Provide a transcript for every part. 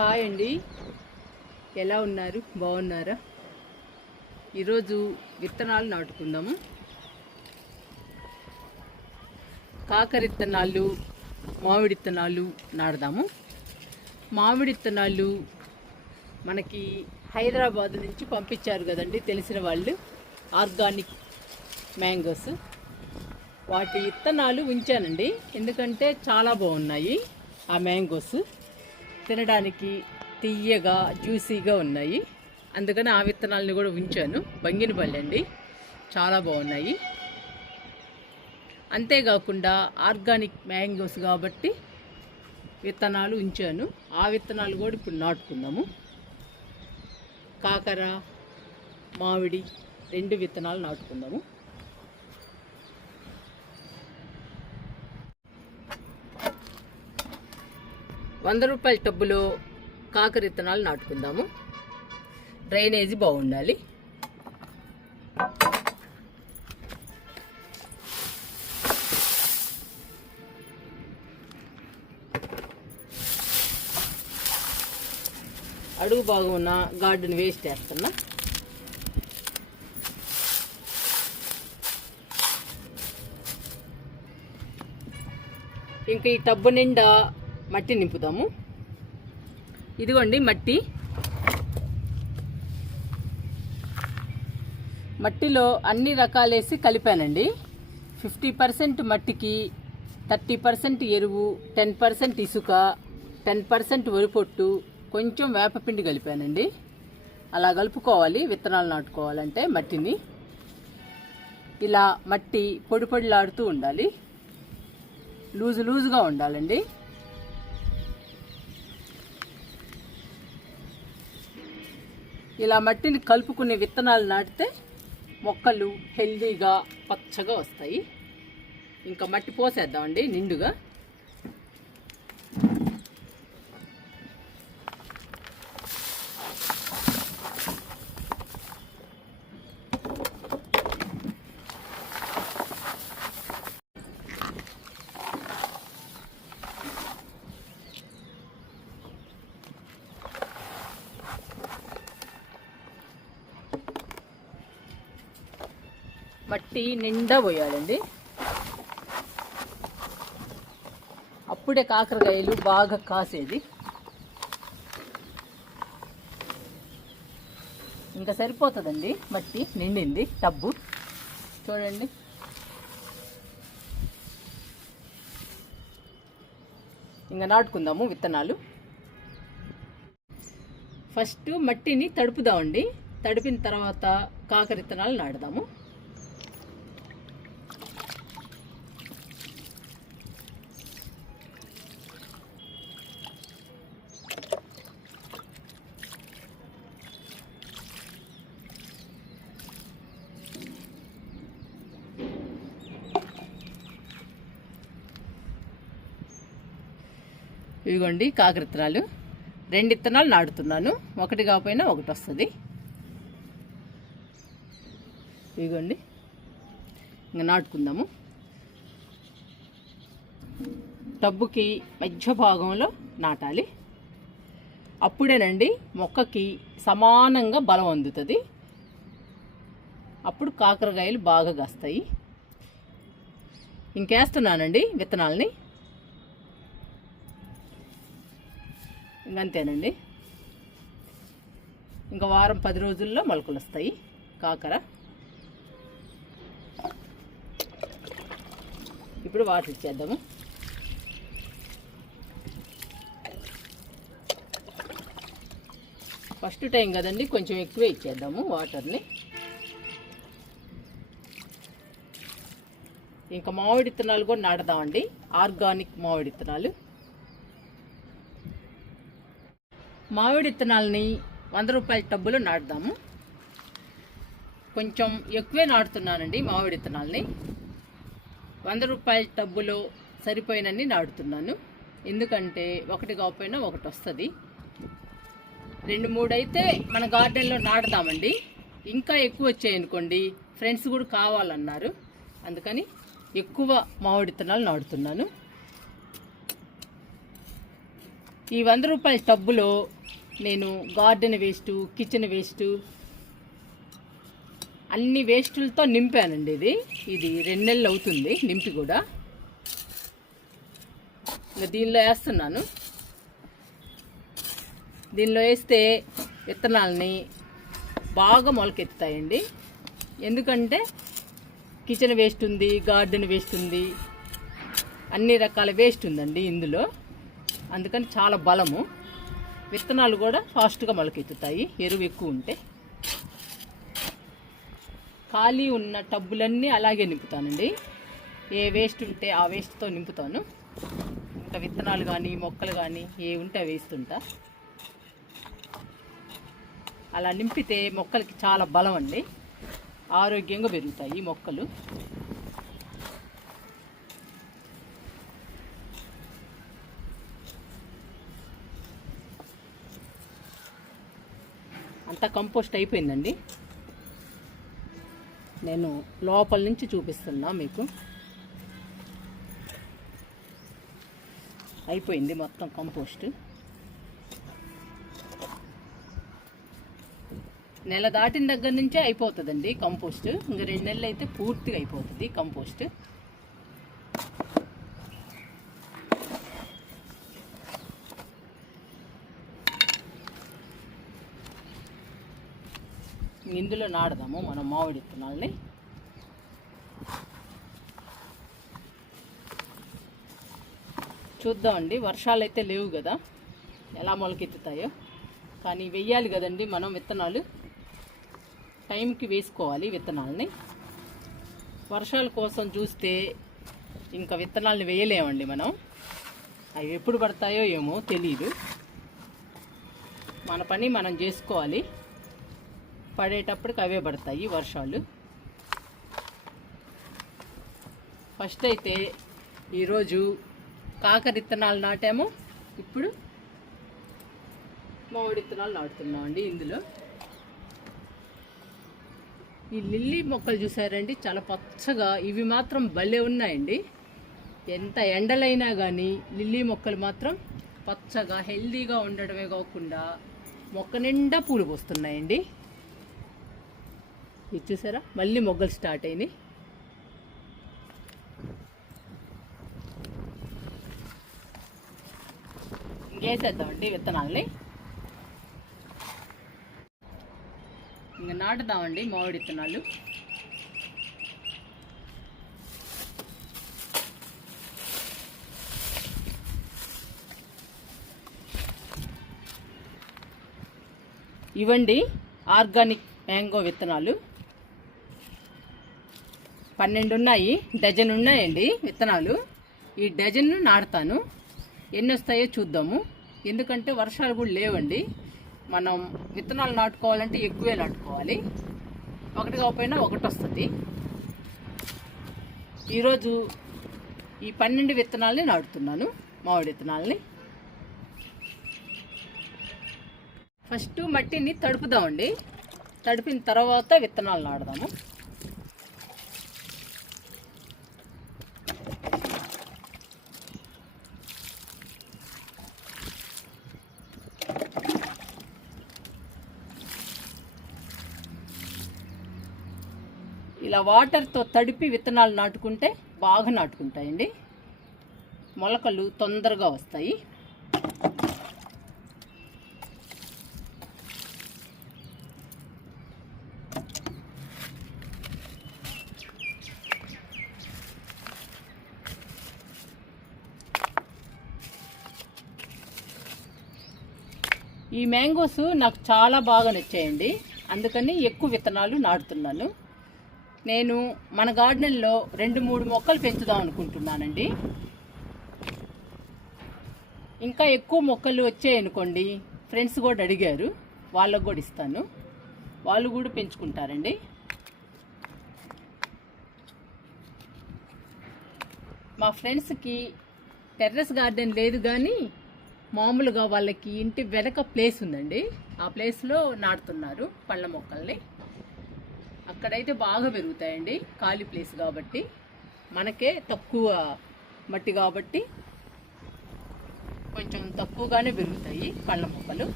Hi అండి, ఎలా ఉన్నారు? బాగున్నారా? ఈరోజు విత్తనాలు నాటుకుందాము. కాకర విత్తనాలు, మామిడి విత్తనాలు నాటుదాము. మామిడి విత్తనాలు మనకి హైదరాబాద్ నుంచి పంపించారు కదండి తెలిసిన వాళ్ళు, ఆర్గానిక్ మ్యాంగోస్. వాటి విత్తనాలు ఉంచానండి, ఎందుకంటే చాలా బాగున్నాయి ఆ మ్యాంగోస్. తినడానికి తీయగా జ్యూసీగా ఉన్నాయి, అందుకని ఆ విత్తనాలని కూడా ఉంచాను. బంగినపల్లి అండి, చాలా బాగున్నాయి. అంతేకాకుండా ఆర్గానిక్ మ్యాంగోస్ కాబట్టి విత్తనాలు ఉంచాను. ఆ విత్తనాలు కూడా ఇప్పుడు నాటుకుందాము. కాకర, మామిడి 2 విత్తనాలు నాటుకుందాము. ₹100 టబ్బులో కాకర విత్తనాలు నాటుకుందాము. డ్రైనేజీ బాగుండాలి. అడుగు బాగున్న గార్డెన్ వేస్ట్ వేస్తున్నా. ఇంకా ఈ టబ్బు నిండా మట్టి నింపుదాము. ఇదిగోండి మట్టి. మట్టిలో అన్ని రకాలేసి కలిపానండి. 50% మట్టికి 30% ఎరువు, 10% ఇసుక, 10% వరిపొట్టు, కొంచెం వేపపిండి కలిపానండి. అలా కలుపుకోవాలి విత్తనాలు నాటుకోవాలంటే. మట్టిని ఇలా మట్టి పొడి పొడిలాడుతూ ఉండాలి, లూజుగా ఉండాలండి. ఇలా మట్టిని కలుపుకునే విత్తనాలు నాటితే మొక్కలు హెల్దీగా పచ్చగా వస్తాయి. ఇంకా మట్టి పోసేద్దామండి నిండుగా. మట్టి నిండా పోయాలండి, అప్పుడే కాకరకాయలు బాగా కాసేది. ఇంకా సరిపోతుందండి, మట్టి నిండింది టబ్బు. చూడండి, ఇంకా నాటుకుందాము విత్తనాలు. ఫస్ట్ మట్టిని తడుపుదామండి. తడిపిన తర్వాత కాకర విత్తనాలు నాటుదాము. ఇదిగోండి కాకర విత్తనాలు. 2 విత్తనాలు నాటుతున్నాను, ఒకటి కాకపోయినా ఒకటి వస్తుంది. ఇదిగోండి, ఇంకా నాటుకుందాము. టబ్బుకి మధ్య భాగంలో నాటాలి. అప్పుడేనండి మొక్కకి సమానంగా బలం అందుతుంది. అప్పుడు కాకరకాయలు బాగా కాస్తాయి. ఇంకేస్తున్నానండి విత్తనాలని. ఇంకంతేనండి, ఇంకా వారం 10 రోజుల్లో మొలకలు వస్తాయి కాకర. ఇప్పుడు వాటర్ ఇచ్చేద్దాము. ఫస్ట్ టైం కదండి, కొంచెం ఎక్కువే ఇచ్చేద్దాము వాటర్ని. ఇంకా మామిడి విత్తనాలు కూడా నాటుదామండి, ఆర్గానిక్ మామిడి విత్తనాలు. మామిడి విత్తనాలని ₹100 టబ్బులో నాటుదాము. కొంచెం ఎక్కువే నాటుతున్నానండి మామిడి విత్తనాలని. ₹100 టబ్బులో సరిపోయినన్ని నాటుతున్నాను, ఎందుకంటే ఒకటి కాకపోయినా ఒకటి వస్తుంది. 2-3 అయితే మన గార్డెన్లో నాటుదామండి. ఇంకా ఎక్కువ వచ్చాయనుకోండి, ఫ్రెండ్స్ కూడా కావాలన్నారు, అందుకని ఎక్కువ మామిడి విత్తనాలు నాటుతున్నాను. ఈ 100 రూపాయల టబ్బులో నేను గార్డెన్ వేస్ట్, కిచెన్ వేస్ట్, అన్ని వేస్టులతో నింపానండి. ఇది 2 నెలలు అవుతుంది నింపి కూడా. ఇంకా దీనిలో వేస్తున్నాను. దీనిలో వేస్తే విత్తనాలని బాగా మొలకెత్తుతాయండి. ఎందుకంటే కిచెన్ వేస్ట్ ఉంది, గార్డెన్ వేస్ట్ ఉంది, అన్ని రకాల వేస్ట్ ఉందండి ఇందులో. అందుకని చాలా బలము. విత్తనాలు కూడా ఫాస్ట్గా మొలకెత్తుతాయి ఎరువు ఎక్కువ ఉంటే. ఖాళీ ఉన్న టబ్బులన్నీ అలాగే నింపుతానండి. ఏ వేస్ట్ ఉంటే ఆ వేస్ట్తో నింపుతాను. ఇంకా విత్తనాలు కానీ మొక్కలు కానీ ఏ ఉంటే వేస్తుంటా. అలా నింపితే మొక్కలకి చాలా బలం అండి. ఆరోగ్యంగా పెరుగుతాయి మొక్కలు. అంతా కంపోస్ట్ అయిపోయిందండి. నేను లోపల నుంచి చూపిస్తున్నా మీకు. అయిపోయింది మొత్తం కంపోస్ట్. నెల దాటిన దగ్గర నుంచే అయిపోతుందండి కంపోస్ట్. ఇంకా 2 నెలలు అయితే పూర్తిగా అయిపోతుంది కంపోస్ట్. ఇందులో నాడదాము మనం మామిడి విత్తనాలని. చూద్దామండి. వర్షాలు అయితే లేవు కదా, ఎలా మొలకెత్తుతాయో. కానీ వెయ్యాలి కదండి మనం విత్తనాలు. టైంకి వేసుకోవాలి విత్తనాలని. వర్షాల కోసం చూస్తే ఇంకా విత్తనాలను వేయలేమండి మనం. అవి ఎప్పుడు పడతాయో ఏమో తెలియదు. మన పని మనం చేసుకోవాలి. పడేటప్పటికి అవే పడతాయి వర్షాలు. ఫస్ట్ అయితే ఈరోజు కాకర విత్తనాలు నాటాము. ఇప్పుడు మామిడి విత్తనాలు నాటుతున్నాం అండి. ఇందులో ఈ లిల్లీ మొక్కలు చూసారండి, చాలా పచ్చగా. ఇవి మాత్రం భలే ఉన్నాయండి. ఎంత ఎండలైనా కానీ లిల్లీ మొక్కలు మాత్రం పచ్చగా హెల్దీగా ఉండడమే కాకుండా మొక్క నిండా పూలు పోస్తున్నాయండి. ఇది చూసారా, మళ్ళీ మొగ్గలు స్టార్ట్ అయినాయి. ఇంకేసేద్దామండి విత్తనాలని. ఇంకా నాటుదామండి మామిడి విత్తనాలు. ఇవండి ఆర్గానిక్ మ్యాంగో విత్తనాలు. 12 ఉన్నాయి. డజన్ ఉన్నాయండి విత్తనాలు. ఈ డజన్ను నాటుతాను. ఎన్ని వస్తాయో చూద్దాము. ఎందుకంటే వర్షాలు కూడా లేవండి. మనం విత్తనాలు నాటుకోవాలంటే ఎక్కువే నాటుకోవాలి. ఒకటి కాకపోయినా ఒకటి వస్తుంది. ఈరోజు ఈ 12 విత్తనాలని నాటుతున్నాను, మామిడి విత్తనాలని. ఫస్ట్ మట్టిని తడుపుదామండి. తడిపిన తర్వాత విత్తనాలు నాటుదాము. ఇలా వాటర్తో తడిపి విత్తనాలు నాటుకుంటే బాగా నాటుకుంటాయండి. మొలకలు తొందరగా వస్తాయి. ఈ మ్యాంగోస్ నాకు చాలా బాగా నచ్చాయండి. అందుకని ఎక్కువ విత్తనాలు నాటుతున్నాను. నేను మన గార్డెన్లో 2-3 మొక్కలు పెంచుదాం అనుకుంటున్నానండి. ఇంకా ఎక్కువ మొక్కలు వచ్చాయనుకోండి, ఫ్రెండ్స్ కూడా అడిగారు, వాళ్ళకు కూడా ఇస్తాను. వాళ్ళు కూడా పెంచుకుంటారండి. మా ఫ్రెండ్స్కి టెర్రస్ గార్డెన్ లేదు, కానీ మామూలుగా వాళ్ళకి ఇంటి వెనక ప్లేస్ ఉందండి. ఆ ప్లేస్లో నాటుతున్నారు పళ్ళ మొక్కల్ని. అక్కడైతే బాగా పెరుగుతాయండి, ఖాళీ ప్లేస్ కాబట్టి. మనకే తక్కువ మట్టి కాబట్టి కొంచెం తక్కువగానే పెరుగుతాయి పళ్ళ మొక్కలు.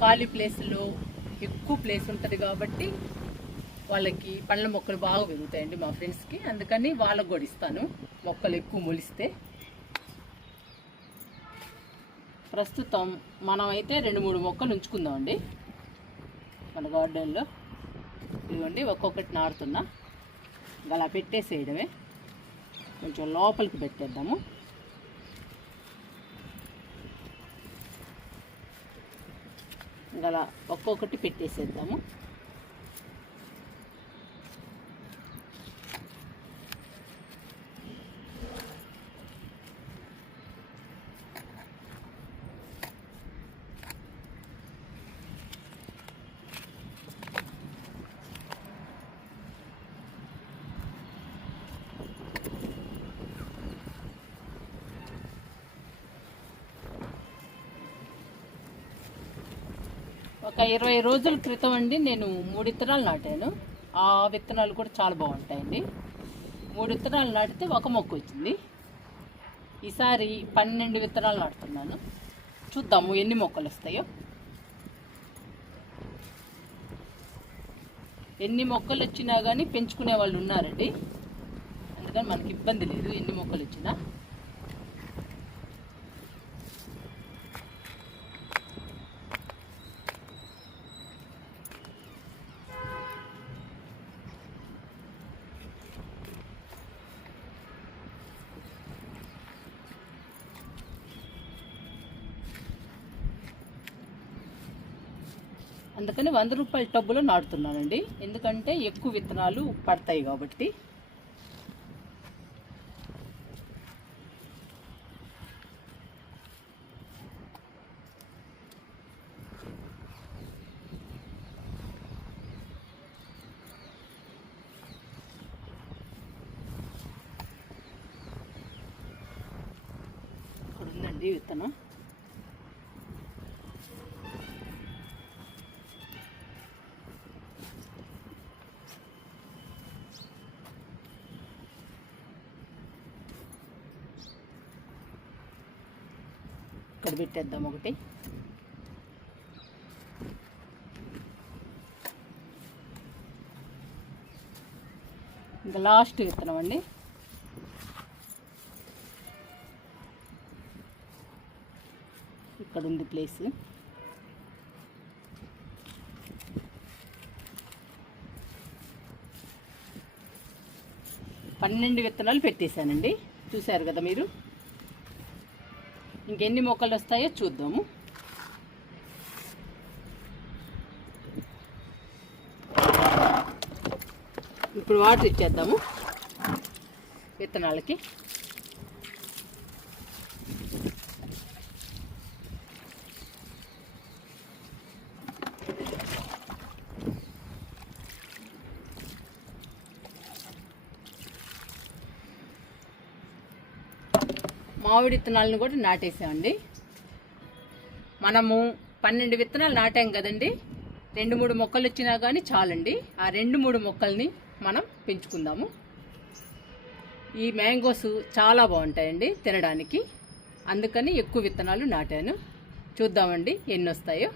ఖాళీ ప్లేస్లో ఎక్కువ ప్లేస్ ఉంటుంది కాబట్టి వాళ్ళకి పళ్ళ మొక్కలు బాగా పెరుగుతాయండి మా ఫ్రెండ్స్కి. అందుకని వాళ్ళకు కూడా ఇస్తాను మొక్కలు ఎక్కువ మొలిస్తే. ప్రస్తుతం మనం అయితే 2-3 మొక్కలు ఉంచుకుందామండి మన గార్డెన్లో. ఇదిగోండి ఒక్కొక్కటి నాటుతున్నా, అలా పెట్టేసేయడమే. కొంచెం లోపలికి పెట్టేద్దాము. అలా ఒక్కొక్కటి పెట్టేసేద్దాము. ఒక 20 రోజుల క్రితం అండి నేను 3 విత్తనాలు నాటాను. ఆ విత్తనాలు కూడా చాలా బాగుంటాయండి. 3 విత్తనాలు నాటితే ఒక మొక్క వచ్చింది. ఈసారి 12 విత్తనాలు నాటుతున్నాను. చూద్దాము ఎన్ని మొక్కలు వస్తాయో. ఎన్ని మొక్కలు వచ్చినా కానీ పెంచుకునే వాళ్ళు ఉన్నారండి. అందుకని మనకి ఇబ్బంది లేదు ఎన్ని మొక్కలు వచ్చినా. అందుకని 100 రూపాయల టబ్బులో నాటుతున్నానండి. ఎందుకంటే ఎక్కువ విత్తనాలు పడతాయి కాబట్టి. ఇక్కడ ఉందండి విత్తనం. ఇక్కడ పెట్టేద్దాం ఒకటి. ఇంకా లాస్ట్ విత్తనం అండి. ఇక్కడ ఉంది ప్లేస్. పన్నెండు విత్తనాలు పెట్టేశానండి. చూశారు కదా మీరు. ఇంకెన్ని మొక్కలు వస్తాయో చూద్దాము. ఇప్పుడు వాటర్ ఇచ్చేద్దాము విత్తనాలకి. మామిడి విత్తనాలను కూడా నాటేసామండి. మనము 12 విత్తనాలు నాటాం కదండి. 2-3 మొక్కలు వచ్చినా కానీ చాలండి. ఆ 2-3 మొక్కల్ని మనం పెంచుకుందాము. ఈ మ్యాంగోస్ చాలా బాగుంటాయండి తినడానికి. అందుకని ఎక్కువ విత్తనాలు నాటాను. చూద్దామండి ఎన్ని వస్తాయో.